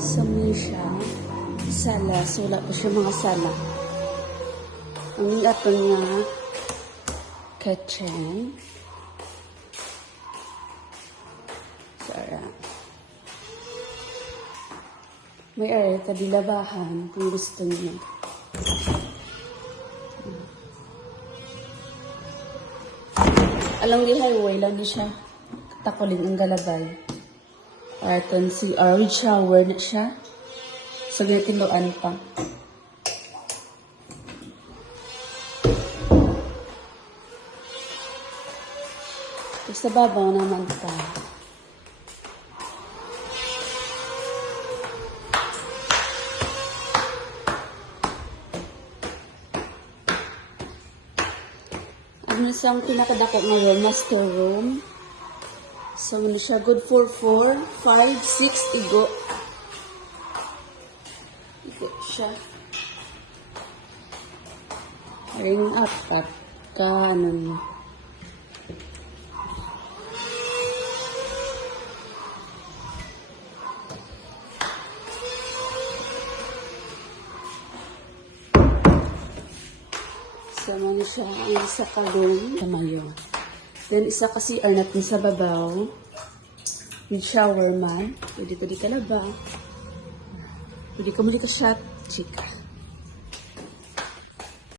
sa siya sala. So, wala pa siya mga sala. Ang ato nga kitchen. Sara. May area kadilabahan kung gusto niyo. Along the highway lang di siya takulin ang galabay. Aton si with shower na siya. So, tinloan pa. Sa babaw naman pa. Ano siyang pinakadako nga room, master room. So, ano siya, good for 4, 5, 6, igo. Igo siya. Ring up at ka, ano niya. Sama na siya ang isa ka room. Tama yun. Then, isa kasi natin sa babaw. With shower man. Pwede ka labaw. Pwede ka muli ka shot. Chika.